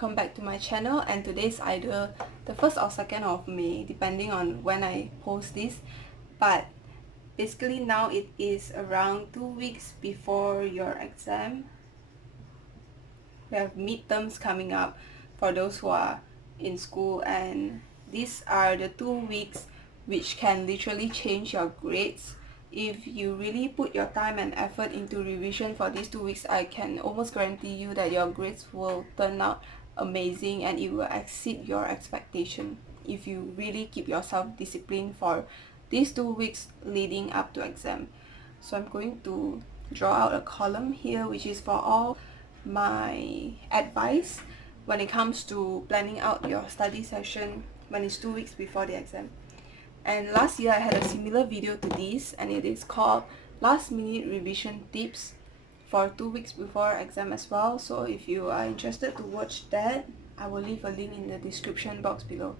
welcome back to my channel, and today's either the 1st or 2nd of May depending on when I post this, but basically now it is around 2 weeks before your exam. We have midterms coming up for those who are in school, and these are the 2 weeks which can literally change your grades. If you really put your time and effort into revision for these 2 weeks, I can almost guarantee you that your grades will turn out amazing and it will exceed your expectation if you really keep yourself disciplined for these 2 weeks leading up to exam. So I'm going to draw out a column here which is for all my advice when it comes to planning out your study session when it's 2 weeks before the exam. And last year I had a similar video to this, and it is called last minute revision tips for 2 weeks before exam as well. So if you are interested to watch that, I will leave a link in the description box below.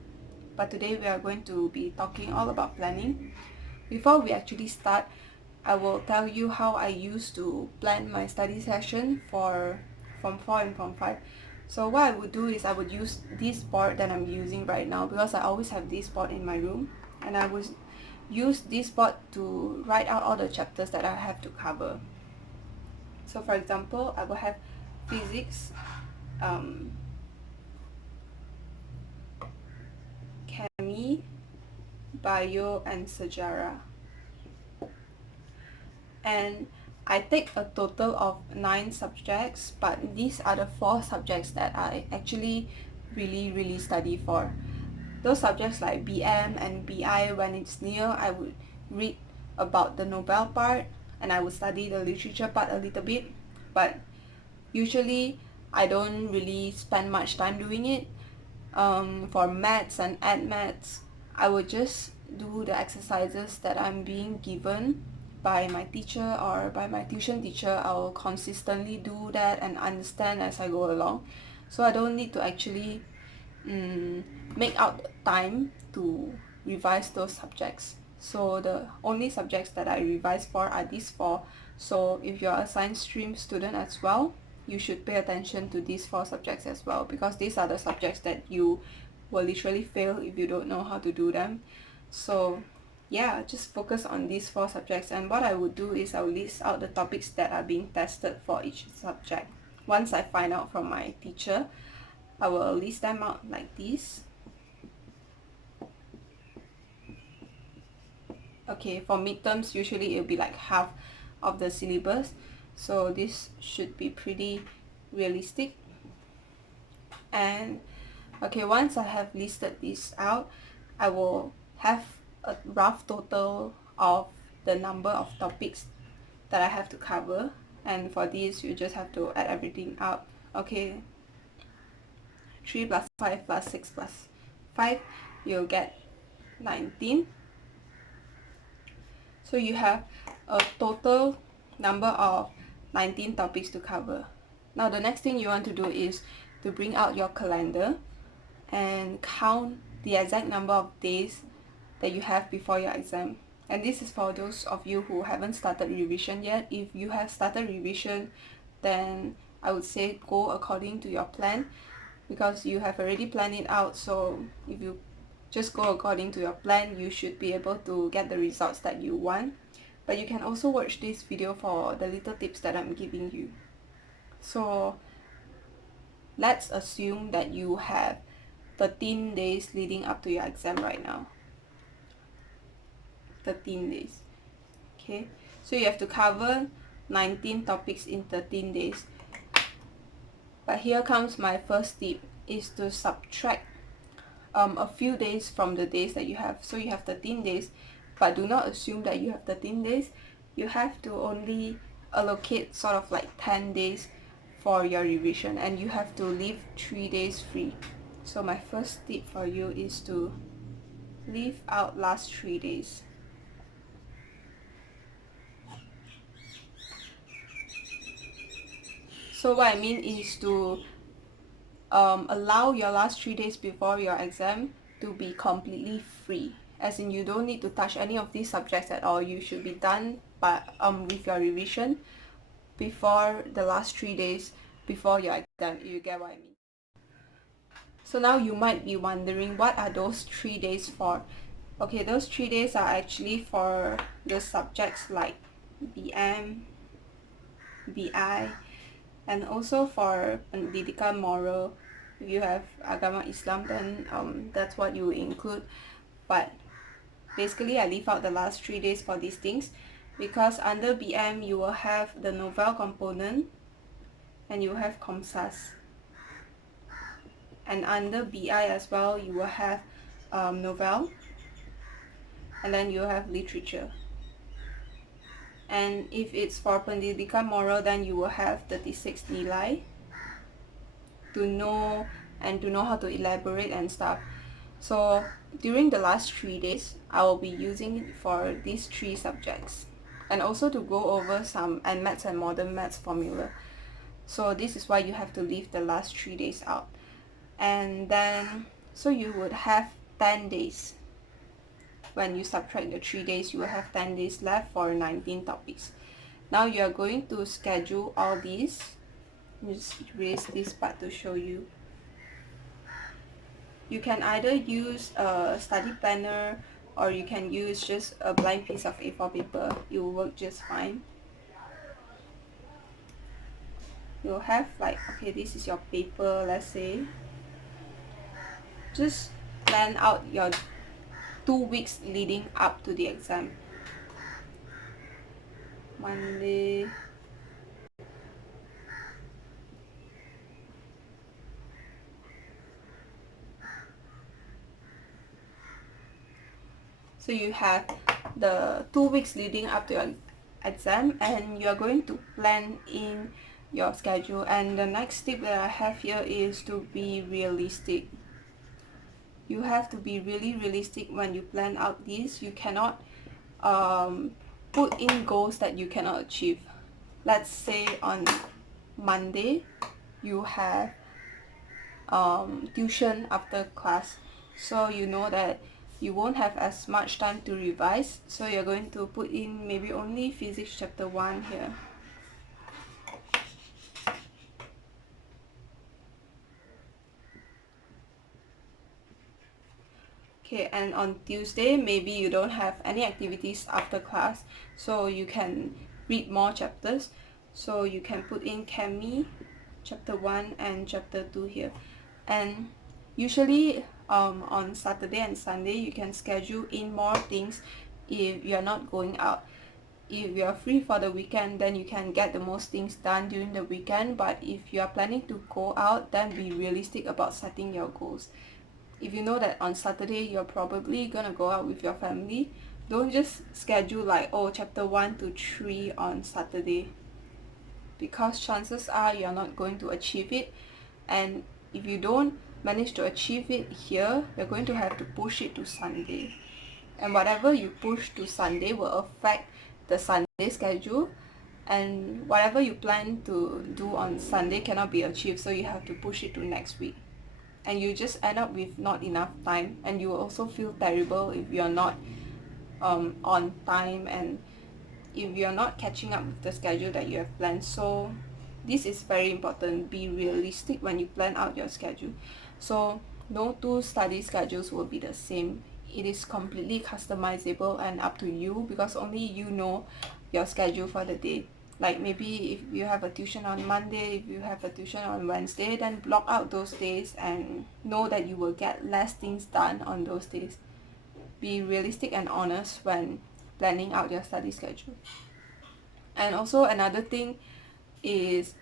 But today we are going to be talking all about planning. Before we actually start, I will tell you how I used to plan my study session for Form 4 and Form 5. So what I would do is I would use this board that I'm using right now, because I always have this board in my room, and I would use this board to write out all the chapters that I have to cover. So for example, I will have physics, chemistry, bio, and sejarah. And I take a total of 9 subjects, but these are the 4 subjects that I actually really study for. Those subjects like BM and BI, when it's near, I would read about the Nobel part and I would study the literature part a little bit, but usually I don't really spend much time doing it. For maths and ed maths, I would just do the exercises that I'm being given by my teacher or by my tuition teacher. I will consistently do that and understand as I go along, so I don't need to actually make out time to revise those subjects. So the only subjects that I revise for are these 4. So if you're a science stream student as well, you should pay attention to these 4 subjects as well, because these are the subjects that you will literally fail if you don't know how to do them. So yeah, just focus on these 4 subjects, and what I would do is I will list out the topics that are being tested for each subject. Once I find out from my teacher, I will list them out like this. Okay, for midterms, usually it'll be like half of the syllabus, so this should be pretty realistic. And okay, once I have listed this out, I will have a rough total of the number of topics that I have to cover, and for this you just have to add everything up. Okay, 3 plus 5 plus 6 plus 5, you'll get 19. So you have a total number of 19 topics to cover. Now the next thing you want to do is to bring out your calendar and count the exact number of days that you have before your exam. And this is for those of you who haven't started revision yet. If you have started revision, then I would say go according to your plan, because you have already planned it out. So if you just go according to your plan, you should be able to get the results that you want. But you can also watch this video for the little tips that I'm giving you. So let's assume that you have 13 days leading up to your exam right now. 13 days. Okay, so you have to cover 19 topics in 13 days. But here comes my first tip, is to subtract a few days from the days that you have. So you have 13 days, but do not assume that you have 13 days. You have to only allocate sort of like 10 days for your revision, and you have to leave 3 days free. So my first tip for you is to leave out last 3 days. So what I mean is to allow your last 3 days before your exam to be completely free, as in you don't need to touch any of these subjects at all. You should be done with your revision before the last 3 days before your exam, if you get what I mean. So now you might be wondering, what are those 3 days for? Okay, those 3 days are actually for the subjects like BM, BI, and also for pendidikan moral. If you have agama Islam, then that's what you include. But basically I leave out the last 3 days for these things because under BM you will have the novel component and you have comsas, and under BI as well you will have novel, and then you have literature. And if it's for pendidikan moral, then you will have 36 nilai to know how to elaborate and stuff. So during the last 3 days I will be using it for these 3 subjects, and also to go over some maths and modern maths formula. So this is why you have to leave the last 3 days out. And then so you would have 10 days. When you subtract the 3 days, you will have 10 days left for 19 topics. Now you are going to schedule all these. Just erase this part to show you. You can either use a study planner or you can use just a blank piece of A4 paper. It will work just fine. You'll have like, okay, this is your paper, let's say. Just plan out your 2 weeks leading up to the exam. Monday, so you have the 2 weeks leading up to your exam, and you're going to plan in your schedule. And the next tip that I have here is to be realistic. You have to be really realistic when you plan out this. You cannot put in goals that you cannot achieve. Let's say on Monday you have tuition after class, so you know that you won't have as much time to revise, so you're going to put in maybe only physics chapter 1 here. Okay, and on Tuesday maybe you don't have any activities after class, so you can read more chapters, so you can put in Chemie chapter 1 and chapter 2 here. And usually on Saturday and Sunday you can schedule in more things if you're not going out. If you're free for the weekend, then you can get the most things done during the weekend. But if you are planning to go out, then be realistic about setting your goals. If you know that on Saturday you're probably gonna go out with your family, don't just schedule like, oh, chapter 1 to 3 on Saturday, because chances are you're not going to achieve it. And if you don't manage to achieve it here, you're going to have to push it to Sunday, and whatever you push to Sunday will affect the Sunday schedule, and whatever you plan to do on Sunday cannot be achieved, so you have to push it to next week, and you just end up with not enough time, and you will also feel terrible if you're not on time, and if you're not catching up with the schedule that you have planned. So this is very important. Be realistic when you plan out your schedule. So no two study schedules will be the same. It is completely customizable and up to you, because only you know your schedule for the day. Like maybe if you have a tuition on Monday, if you have a tuition on Wednesday, then block out those days and know that you will get less things done on those days. Be realistic and honest when planning out your study schedule. And also another thing is,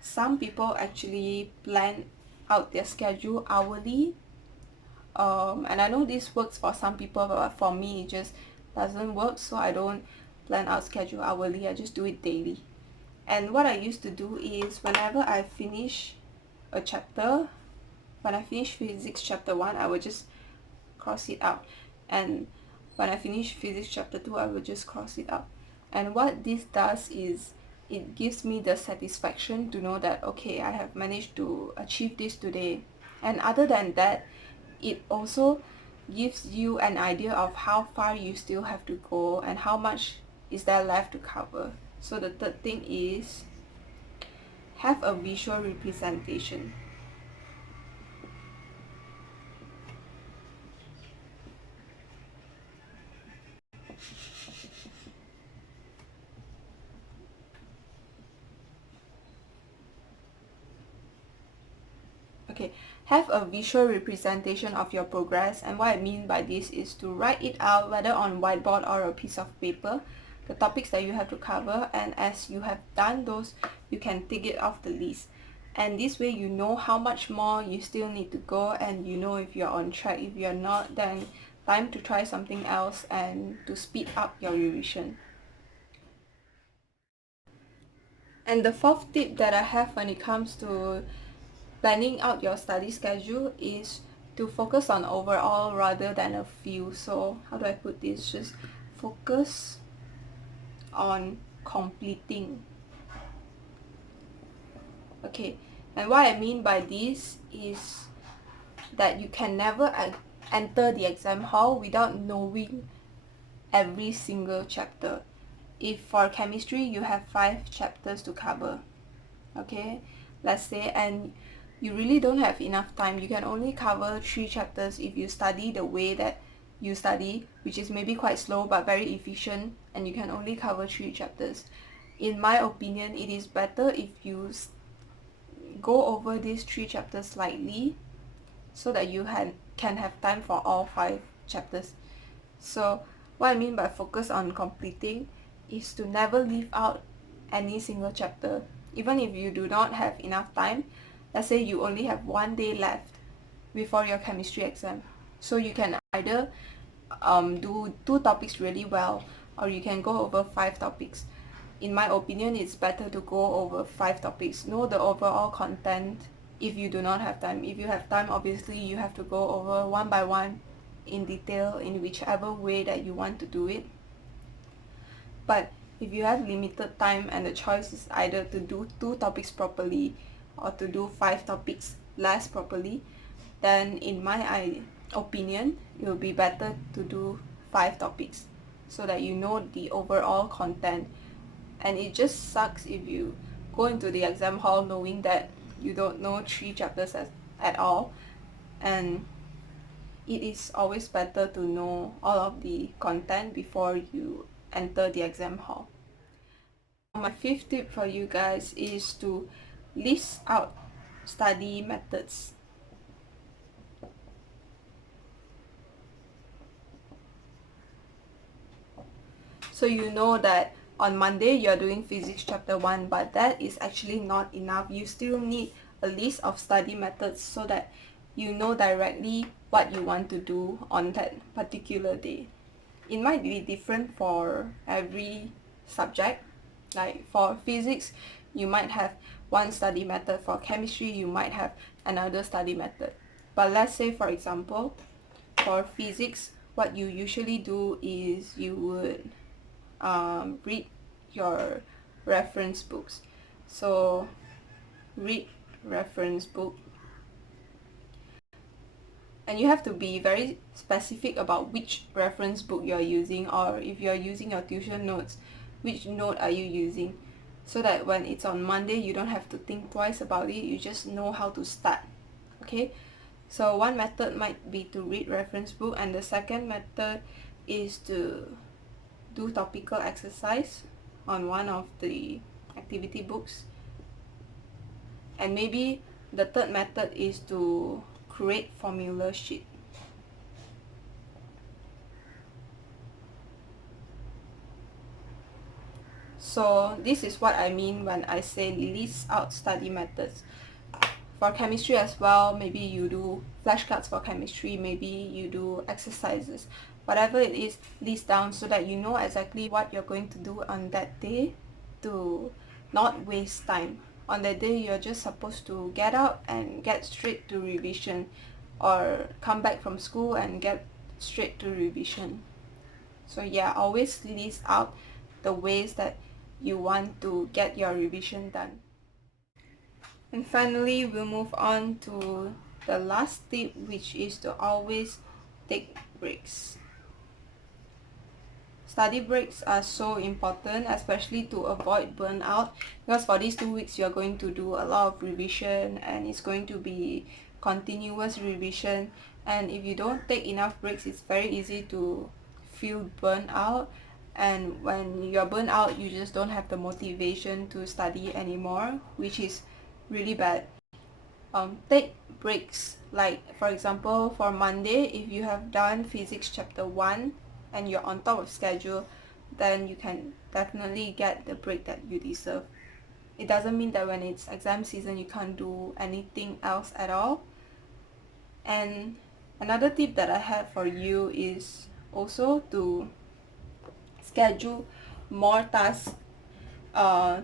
some people actually plan out their schedule hourly, and I know this works for some people, but for me it just doesn't work. So I don't plan out schedule hourly, I just do it daily. And what I used to do is, whenever I finish a chapter, when I finish physics chapter 1, I will just cross it out, and when I finish physics chapter 2, I will just cross it out. And what this does is, it gives me the satisfaction to know that, okay, I have managed to achieve this today. And other than that, it also gives you an idea of how far you still have to go and how much is there left to cover. So the third thing is, have a visual representation. Okay, have a visual representation of your progress, and what I mean by this is to write it out whether on whiteboard or a piece of paper, the topics that you have to cover, and as you have done those, you can tick it off the list. And this way you know how much more you still need to go, and you know if you're on track. If you're not, then time to try something else and to speed up your revision. And the fourth tip that I have when it comes to planning out your study schedule is to focus on overall rather than a few. So how do I put this? Just focus on completing. Okay, and what I mean by this is that you can never enter the exam hall without knowing every single chapter. If for chemistry you have 5 chapters to cover, okay, let's say, and you really don't have enough time, you can only cover 3 chapters if you study the way that you study, which is maybe quite slow but very efficient, and you can only cover 3 chapters. In my opinion, it is better if you go over these 3 chapters slightly so that you can have time for all 5 chapters. So what I mean by focus on completing is to never leave out any single chapter. Even if you do not have enough time, let's say you only have 1 day left before your chemistry exam. So you can either do 2 topics really well, or you can go over 5 topics. In my opinion, it's better to go over 5 topics. Know the overall content if you do not have time. If you have time, obviously you have to go over one by one in detail in whichever way that you want to do it. But if you have limited time and the choice is either to do 2 topics properly or to do 5 topics less properly, then in my opinion, it will be better to do 5 topics so that you know the overall content. And it just sucks if you go into the exam hall knowing that you don't know 3 chapters at all, and it is always better to know all of the content before you enter the exam hall. My 5th tip for you guys is to list out study methods. So you know that on Monday you're doing physics chapter 1, but that is actually not enough. You still need a list of study methods so that you know directly what you want to do on that particular day. It might be different for every subject. Like for physics, you might have one study method. For chemistry, you might have another study method. But let's say, for example, for physics, what you usually do is you would read your reference books. So read reference book, and you have to be very specific about which reference book you're using, or if you're using your tuition notes, which note are you using, so that when it's on Monday you don't have to think twice about it, you just know how to start. Okay, so one method might be to read reference book, and the second method is to do topical exercise on one of the activity books, and maybe the third method is to create formula sheet. So this is what I mean when I say list out study methods. For chemistry as well, maybe you do flashcards for chemistry, maybe you do exercises. Whatever it is, list down so that you know exactly what you're going to do on that day to not waste time. On that day, you're just supposed to get up and get straight to revision, or come back from school and get straight to revision. So yeah, always list out the ways that you want to get your revision done. And finally, we'll move on to the last tip, which is to always take breaks. Study breaks are so important, especially to avoid burnout, because for these 2 weeks you're going to do a lot of revision and it's going to be continuous revision, and if you don't take enough breaks, it's very easy to feel burnt out, and when you're burnt out you just don't have the motivation to study anymore, which is really bad. Take breaks, like for example for Monday, if you have done physics chapter 1 and you're on top of schedule, then you can definitely get the break that you deserve. It doesn't mean that when it's exam season you can't do anything else at all. And another tip that I have for you is also to schedule more tasks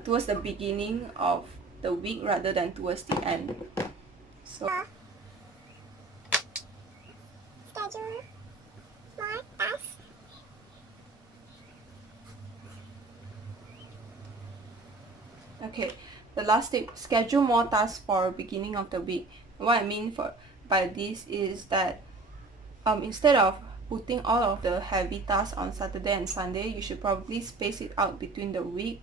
towards the beginning of the week rather than towards the end. So schedule more tasks. okay, the last tip, schedule more tasks for beginning of the week. What I mean by this is that instead of putting all of the heavy tasks on Saturday and Sunday, you should probably space it out between the week,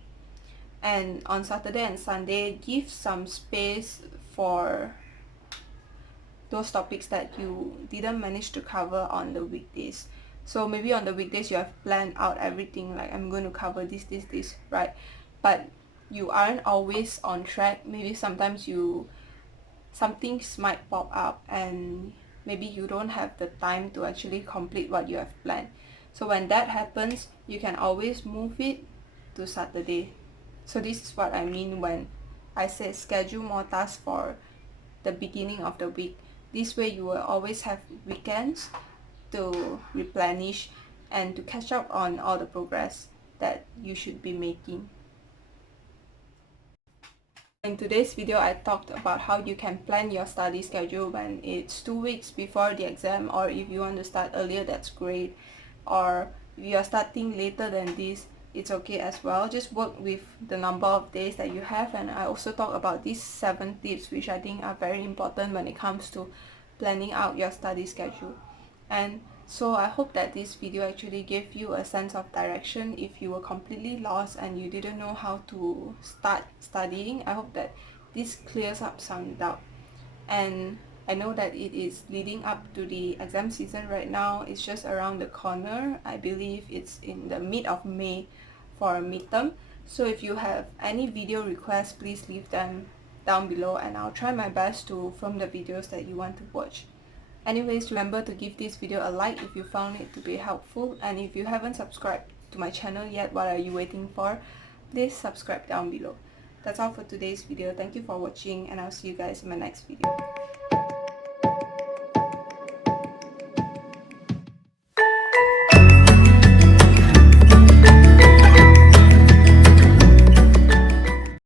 and on Saturday and Sunday give some space for those topics that you didn't manage to cover on the weekdays. So maybe on the weekdays you have planned out everything, like I'm going to cover this, right? But you aren't always on track. Maybe sometimes some things might pop up and maybe you don't have the time to actually complete what you have planned. So when that happens, you can always move it to Saturday. So this is what I mean when I say schedule more tasks for the beginning of the week. This way you will always have weekends to replenish and to catch up on all the progress that you should be making. In today's video, I talked about how you can plan your study schedule when it's 2 weeks before the exam, or if you want to start earlier, that's great. Or if you are starting later than this, it's okay as well. Just work with the number of days that you have. And I also talk about these 7 tips which I think are very important when it comes to planning out your study schedule. And so I hope that this video actually gave you a sense of direction if you were completely lost and you didn't know how to start studying. I hope that this clears up some doubt. And I know that it is leading up to the exam season right now. It's just around the corner. I believe it's in the mid of May for a midterm. So if you have any video requests, please leave them down below and I'll try my best to film the videos that you want to watch. Anyways, remember to give this video a like if you found it to be helpful, and if you haven't subscribed to my channel yet, what are you waiting for? Please subscribe down below. That's all for today's video. Thank you for watching and I'll see you guys in my next video.